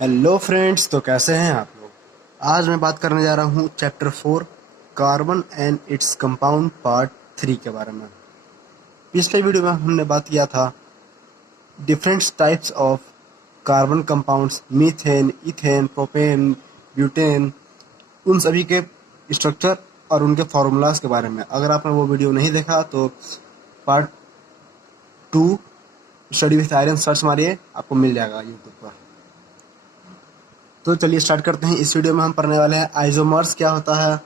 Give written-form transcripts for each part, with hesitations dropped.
Hello friends, तो कैसे हैं आप लोग। आज मैं बात करने जा रहा हूँ chapter 4 carbon and its compound part 3 के बारे में। पिछले वीडियो में हमने बात किया था different types of carbon compounds, methane, ethane, propane, butane, उन सभी के स्ट्रक्चर और उनके फार्मूलाज के बारे में। अगर आपने वो वीडियो नहीं देखा तो part 2 study with iron search मारिए, आपको मिल जाएगा यूट्यूब पर। तो चलिए स्टार्ट करते हैं। इस वीडियो में हम पढ़ने वाले हैं आइसोमर्स क्या होता है,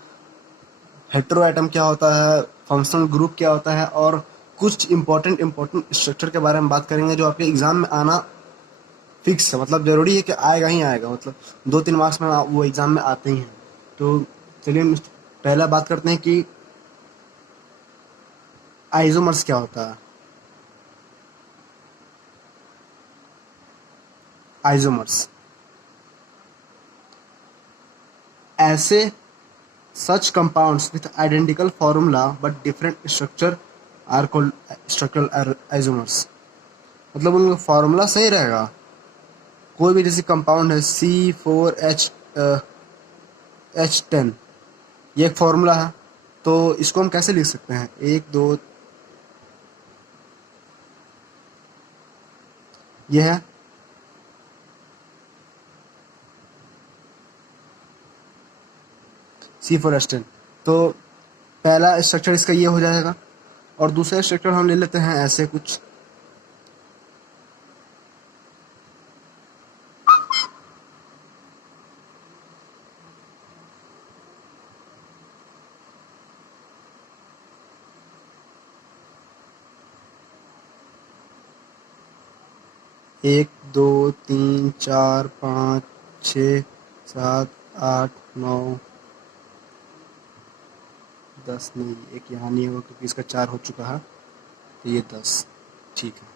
हेटेरो एटम क्या होता है, फंक्शनल ग्रुप क्या होता है, और कुछ इंपॉर्टेंट स्ट्रक्चर के बारे में बात करेंगे जो आपके एग्जाम में आना फिक्स है, मतलब जरूरी है कि आएगा ही आएगा, मतलब 2-3 मार्क्स में वो एग्जाम में आते ही हैं। तो चलिए हम पहला बात करते हैं कि आइसोमर्स क्या होता है। आइसोमर्स ऐसे such compounds with identical formula but different structure are called structural isomers. मतलब उनका फॉर्मूला सही रहेगा, कोई भी जैसे कंपाउंड है C4H10, ये एक फॉर्मूला है। तो इसको हम कैसे लिख सकते हैं, एक दो, ये है C4H10। तो पहला स्ट्रक्चर इसका ये हो जाएगा, और दूसरा स्ट्रक्चर हम ले लेते हैं ऐसे कुछ, एक दो तीन चार पाँच छ 7 8 9 10 नहीं, एक यहाँ नहीं होगा क्योंकि इसका 4 हो चुका है, तो ये 10। ठीक है,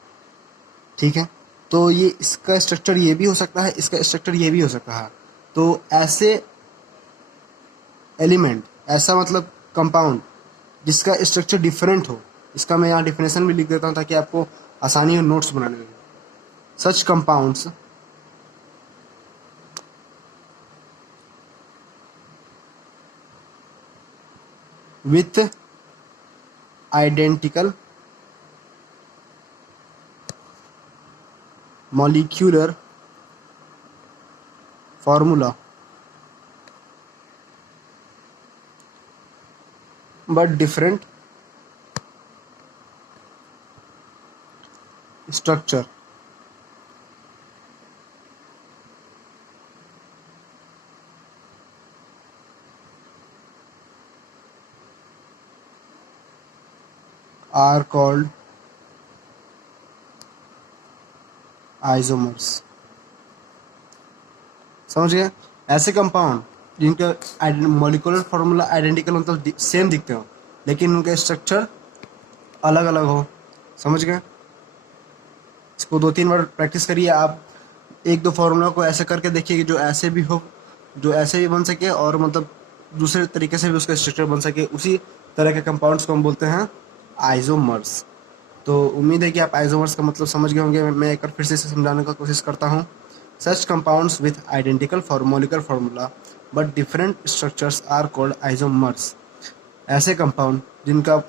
ठीक है। तो ये इसका स्ट्रक्चर ये भी हो सकता है, इसका स्ट्रक्चर ये भी हो सकता है। तो ऐसे एलिमेंट, ऐसा मतलब कंपाउंड जिसका स्ट्रक्चर डिफरेंट हो, इसका मैं यहाँ डिफिनेशन भी लिख देता हूँ ताकि आपको आसानी हो नोट्स बनाने में। Such compounds with identical molecular formula but different structure are called isomers. समझ गए, ऐसे कंपाउंड जिनका मॉलिक्यूलर फार्मूला आइडेंटिकल, मतलब सेम दिखते हो, लेकिन उनके स्ट्रक्चर अलग अलग हो। समझ गए, इसको 2-3 बार प्रैक्टिस करिए आप। एक दो फार्मूला को ऐसे करके देखिए कि जो ऐसे भी हो, जो ऐसे भी बन सके, और मतलब दूसरे तरीके से भी उसका स्ट्रक्चर बन सके। उसी तरह के कंपाउंड्स को हम बोलते हैं आइसोमर्स। तो उम्मीद है कि आप आइसोमर्स का मतलब समझ गए होंगे। मैं एक बार फिर से इसे समझाने का कोशिश करता हूँ। Such compounds with identical molecular formula but different structures are called isomers. ऐसे कंपाउंड जिनका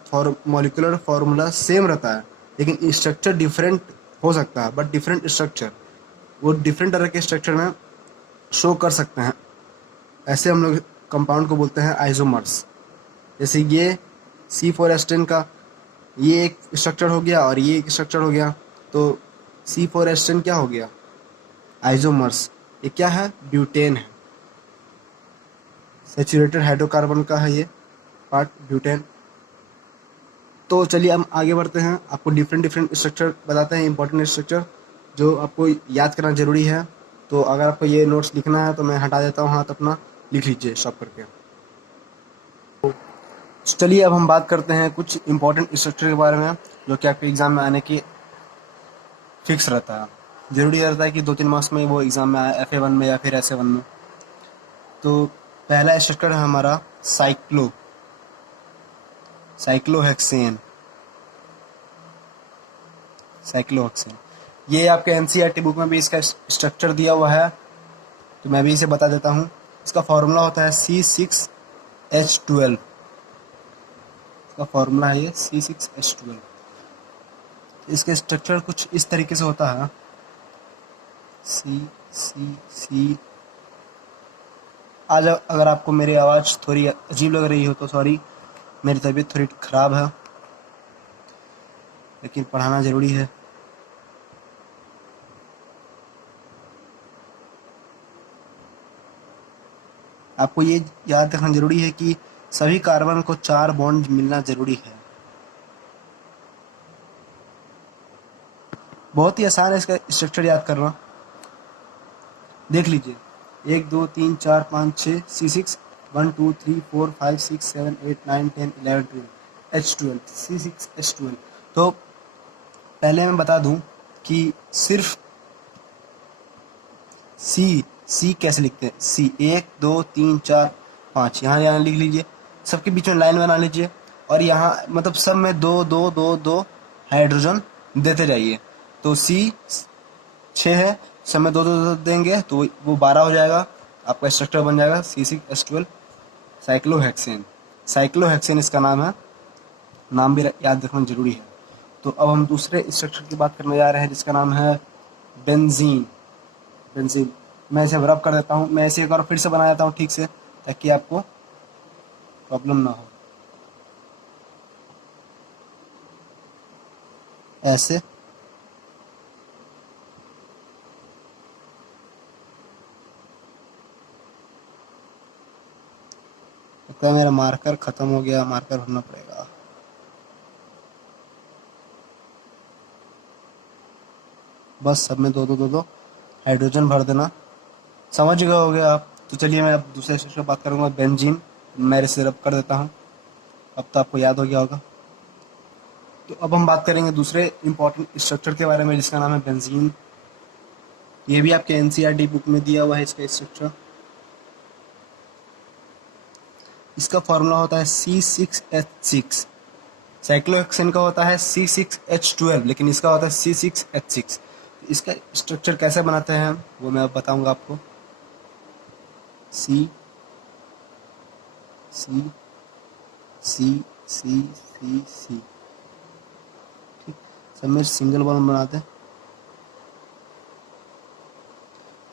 मॉलिक्यूलर फार्मूला सेम रहता है लेकिन स्ट्रक्चर डिफरेंट हो सकता है, बट डिफरेंट स्ट्रक्चर, वो डिफरेंट तरह के स्ट्रक्चर में शो कर सकते हैं, ऐसे हम लोग कंपाउंड को बोलते हैं आइसोमर्स। जैसे ये C4H10 का ये एक स्ट्रक्चर हो गया और ये एक स्ट्रक्चर हो गया, तो C4H10 क्या हो गया, आइसोमर्स। ये क्या है, ब्यूटेन है, सेचुरेटेड हाइड्रोकार्बन का है ये पार्ट, ब्यूटेन। तो चलिए हम आगे बढ़ते हैं, आपको डिफरेंट डिफरेंट स्ट्रक्चर बताते हैं, इंपॉर्टेंट स्ट्रक्चर जो आपको याद करना जरूरी है। तो अगर आपको ये नोट्स लिखना है तो मैं हटा देता हूँ हाथ अपना, लिख लीजिए स्टॉप करके। चलिए अब हम बात करते हैं कुछ इंपॉर्टेंट स्ट्रक्चर के बारे में जो कि आपके एग्जाम में आने की फिक्स रहता है। जरूरी रहता है कि 2-3 मार्क्स में वो एग्जाम में आए, FA1 में या फिर SA1 में। तो पहला स्ट्रक्चर है हमारा साइक्लोहेक्सेन। साइक्लोहेक्सेन ये आपके NCERT बुक में भी इसका स्ट्रक्चर दिया हुआ है। तो मैं भी इसे बता देता हूँ। इसका फॉर्मूला होता है C6H12। इसका फॉर्मूला है ये C6H12। इसके स्ट्रक्चर कुछ इस तरीके से होता है, C। आज अगर आपको मेरी आवाज़ थोड़ी अजीब लग रही हो तो सॉरी, मेरी तबीयत थोड़ी ख़राब है, लेकिन पढ़ाना ज़रूरी है। आपको ये याद रखना ज़रूरी है कि सभी कार्बन को 4 बॉन्ड मिलना ज़रूरी है। बहुत ही आसान है इसका स्ट्रक्चर याद करना। देख लीजिए, 1 2 3 4 5 6 C6, 1 2 3 4 5 6 7 8 9 10 11 12 H12 C6H12। तो पहले मैं बता दूं कि सिर्फ सी कैसे लिखते हैं। सी 1 2 3 4 5 यहाँ लिख लीजिए, सबके बीच में लाइन बना लीजिए, और यहाँ मतलब सब में दो दो दो दो हाइड्रोजन देते जाइए। तो सी 6 है, सब में दो दो दो देंगे तो वो 12 हो जाएगा। आपका स्ट्रक्चर बन जाएगा C6H12 साइक्लोहेक्सेन। साइक्लोहेक्सेन इसका नाम है, नाम भी याद रखना जरूरी है। तो अब हम दूसरे स्ट्रक्चर की बात करने जा रहे हैं जिसका नाम है बेंजीन। बेंजीन, मैं इसे रब कर देता हूँ, मैं इसे एक बार फिर से बना देता हूँ ठीक से, ताकि आपको प्रॉब्लम ना हो। ऐसे लगता है मेरा मार्कर ख़त्म हो गया, मार्कर भरना पड़ेगा। बस सब में दो दो दो दो हाइड्रोजन भर देना। समझ गए होगे आप। तो चलिए मैं अब दूसरे स्ट्रक्चर पर बात करूँगा, बेंजीन। मैं इसे रब कर देता हूँ, अब तो आपको याद हो गया होगा। तो अब हम बात करेंगे दूसरे इंपॉर्टेंट स्ट्रक्चर के बारे में जिसका नाम है बेंजीन। ये भी आपके एनसीईआरटी बुक में दिया हुआ है इसका स्ट्रक्चर। इसका फॉर्मूला होता है C6H6। साइक्लोहेक्सेन का होता है C6H12, लेकिन इसका होता है C6H6। इसका स्ट्रक्चर कैसे बनाते हैं वो मैं अब बताऊंगा आपको। सी सी सी सी सी सी, ठीक। सब में सिंगल बॉन्ड बनाते हैं,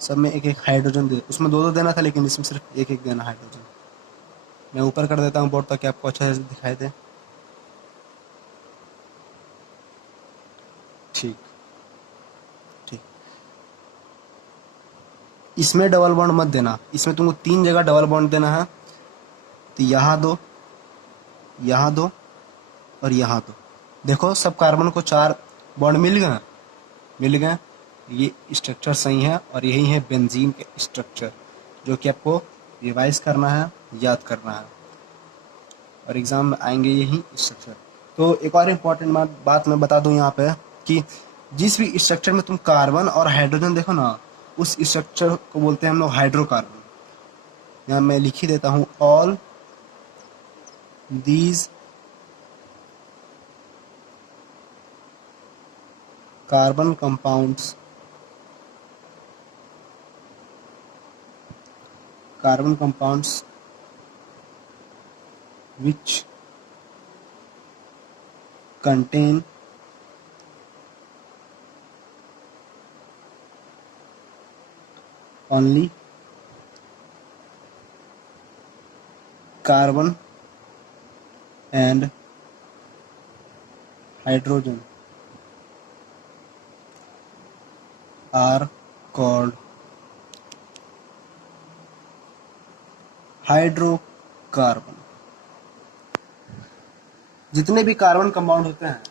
सब में एक एक हाइड्रोजन दे। उसमें दो दो देना था, लेकिन इसमें सिर्फ एक एक देना हाइड्रोजन। मैं ऊपर कर देता हूँ बोर्ड ताकि आपको अच्छा से दिखाई दे। ठीक ठीक। इसमें डबल बॉन्ड मत देना, इसमें तुमको 3 जगह डबल बॉन्ड देना है। तो यहाँ दो, यहाँ दो और यहाँ दो। देखो सब कार्बन को 4 बॉन्ड मिल गए, मिल गए। ये स्ट्रक्चर सही है, और यही है बेंजीन के स्ट्रक्चर, जो कि आपको रिवाइज करना है, याद करना है, और एग्जाम में आएंगे यही स्ट्रक्चर। तो एक और इम्पोर्टेंट बात मैं बता दूं यहाँ पे, कि जिस भी स्ट्रक्चर में तुम कार्बन और हाइड्रोजन देखो ना, उस स्ट्रक्चर को बोलते हैं हम लोग हाइड्रोकार्बन। यहाँ मैं लिख ही देता हूँ, all these carbon compounds which contain only carbon and hydrogen are called hydrocarbon. जितने भी कार्बन कंपाउंड होते हैं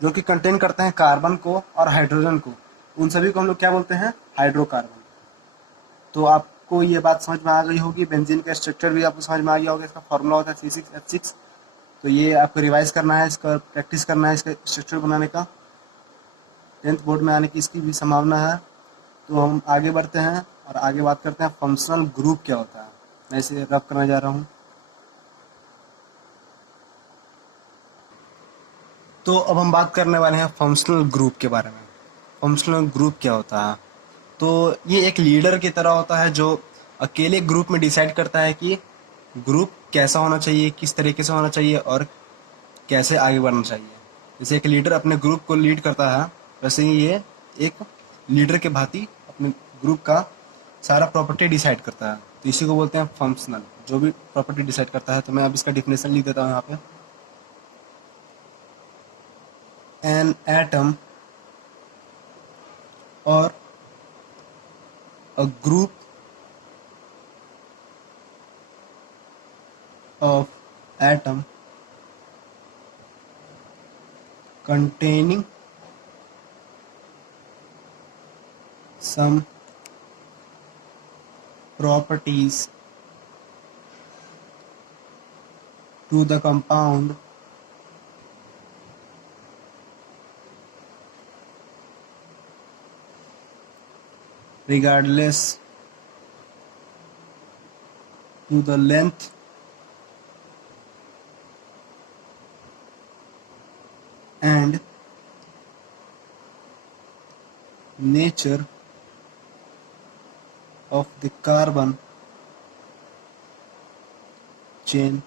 जो कि कंटेन करते हैं कार्बन को और हाइड्रोजन को, उन सभी को हम लोग क्या बोलते हैं, हाइड्रोकार्बन। तो आपको ये बात समझ में आ गई होगी, बेंजीन का स्ट्रक्चर भी आपको समझ में आ गया होगा। इसका फॉर्मूला होता है C6H6। तो ये आपको रिवाइज करना है, इसका प्रैक्टिस करना है, इसका स्ट्रक्चर बनाने का। 10th बोर्ड में आने की इसकी भी संभावना है। तो हम आगे बढ़ते हैं और आगे बात करते हैं फंक्शनल ग्रुप क्या होता है। मैं इसे रब करने जा रहा हूँ। तो अब हम बात करने वाले हैं फंक्शनल ग्रुप के बारे में। फंक्शनल ग्रुप क्या होता है। तो ये एक लीडर की तरह होता है जो अकेले ग्रुप में डिसाइड करता है कि ग्रुप कैसा होना चाहिए, किस तरीके से होना चाहिए और कैसे आगे बढ़ना चाहिए। जैसे एक लीडर अपने ग्रुप को लीड करता है, वैसे ही ये एक लीडर के भांति अपने ग्रुप का सारा प्रॉपर्टी डिसाइड करता है। तो इसी को बोलते हैं फंक्शनल, जो भी प्रॉपर्टी डिसाइड करता है। तो मैं अब इसका डिफिनेशन लिख देता हूँ यहाँ पे। एन एटम और a group of atom containing some properties to the compound regardless to the length and nature of the carbon chain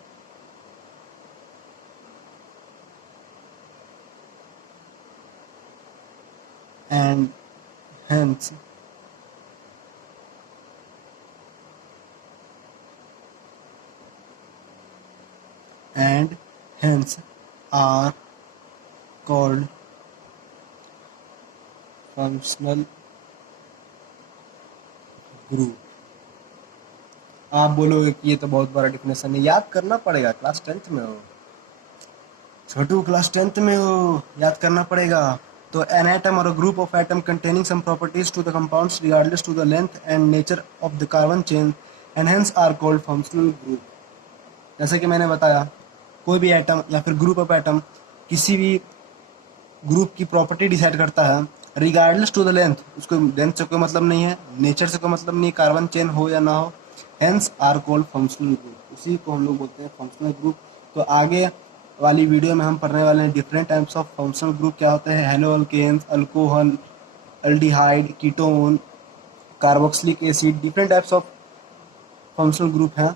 and hence are called functional group। आप बोलोगे कि ये तो बहुत बड़ा डिफिनेशन है, याद करना पड़ेगा, क्लास 10th में हो छोटू, क्लास 10th में हो, याद करना पड़ेगा। तो एन एटम और group of atom containing some properties to the compounds regardless to the length and nature of the carbon chain and hence are called functional group. जैसे कि मैंने बताया, कोई भी एटम या फिर ग्रुप ऑफ एटम किसी भी ग्रुप की प्रॉपर्टी डिसाइड करता है रिगार्डलेस टू द लेंथ, उसको लेंथ से कोई मतलब नहीं है, नेचर से कोई मतलब नहीं, कार्बन चेन हो या ना हो, hence are called functional group. उसी को हम लोग बोलते हैं फंक्शनल ग्रुप। तो आगे वाली वीडियो में हम पढ़ने वाले हैं different types of functional group क्या होते हैं, halo alkanes, alcohol, aldehyde, ketone, carboxylic acid, different types of functional group हैं।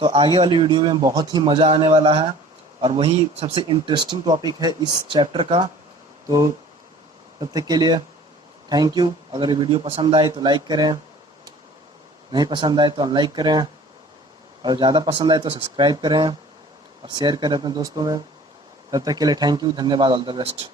तो आगे वाली वीडियो में बहुत ही मज़ा आने वाला है और वही सबसे इंटरेस्टिंग टॉपिक है इस चैप्टर का। तो तब तक के लिए थैंक यू। अगर ये वीडियो पसंद आए तो लाइक करें, नहीं पसंद आए तो अनलाइक करें, और ज़्यादा पसंद आए तो सब्सक्राइब करें और शेयर करें अपने दोस्तों में। तब तक के लिए थैंक यू, धन्यवाद, ऑल द बेस्ट।